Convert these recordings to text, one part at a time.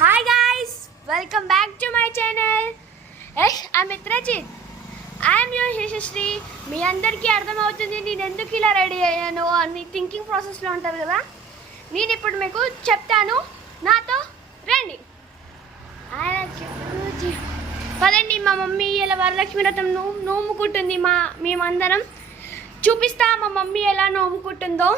Hi guys, welcome back to my channel. I'm Mitrajit. I'm your Yashasri. మీ అందరికీ అర్థమవుతుంది నేను ఎందుకు ఇలా రెడీ అయ్యాను అని థింకింగ్ ప్రాసెస్లో ఉంటారు కదా. నేను ఇప్పుడు మీకు చెప్తాను, నాతో రండి. పదండి, మా మమ్మీ ఇలా వరలక్ష్మి వ్రతం నోముకుంటుంది. మేమందరం చూపిస్తా మా మమ్మీ ఎలా నోముకుంటుందో.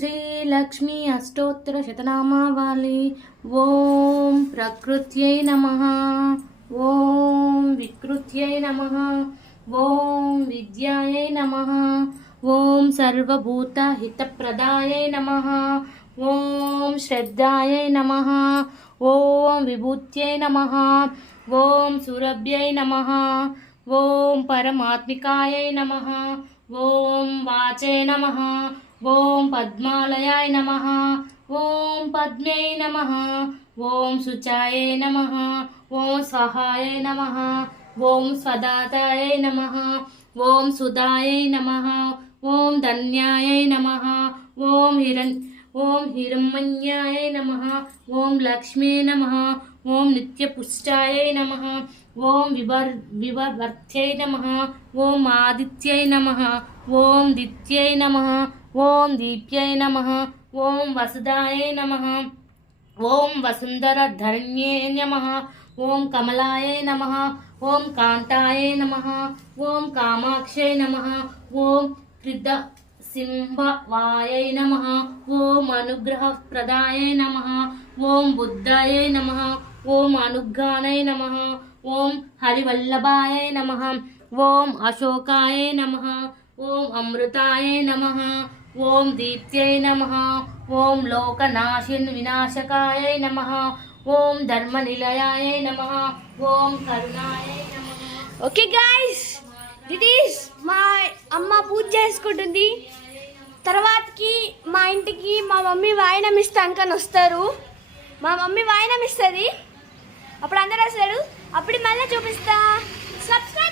శ్రీలక్ష్మి అష్టోత్తర శతనామావళి. ఓం ప్రకృత్యై నమః, ఓం వికృత్యై నమః, ఓం విద్యాయై నమః, ఓం సర్వభూత హితప్రదాయై నమః, ఓం శ్రద్ధాయై నమః, ఓం విభూత్యై నమః, ఓం సురభ్యై నమః, ఓం పరమాత్మికాయై నమః, ఓం వాచే నమః, ఓం పద్మాలయాయ నమః, ఓం పద్మే నమః, ఓం శుచాయ నమః, ఓం స్వహాయ నమః, ఓం స్వదాతాయ నమః, ఓం సుధాయ నమః, ఓం ధన్యాయ నమః, ఓం హిరణ్మన్యాయ నమః, ఓం లక్ష్మీ నమః, ఓం నిత్యపుష్టాయ నమః, ఓం వివర్వర్త్యై నమః, ఓం ఆదిత్యై నమః, ఓం దిత్యై నమః, ఓం దీప్యై నమః, ఓం వసుదాయ నమః, ఓం వసుంధరధరణ్యే నమః, ఓం కమలాయ నమః, ఓం కాంతాయ నమః, ఓం కామాక్షై నమః, ఓం క్రిద సింహవాయై నమః, ఓం అనుగ్రహప్రదాయ నమః, ఓం బుద్ధాయ నమః, ఓం అనుగ్గానై నమః, ఓం హరివల్లభాయ నమః, ఓం అశోకాయ నమః, ఓం అమృతాయ నమః, ఓం దీప్త్యై నమః, ఓం వినాశకాయ నమః, ఓం ధర్మనిలయాయ నమః, ఓం కరుణాయ నమః. ఓకే గాయ్స్, దిట్ ఈస్ మా అమ్మ పూజ చేసుకుంటుంది. తర్వాతకి మా ఇంటికి మా మమ్మీ వాయినం ఇస్తాకని వస్తారు. మా మమ్మీ వాయినం ఇస్తుంది, అప్పుడు అందరూ వస్తారు. అప్పుడు మళ్ళీ చూపిస్తా. సబ్స్క్రైబ్.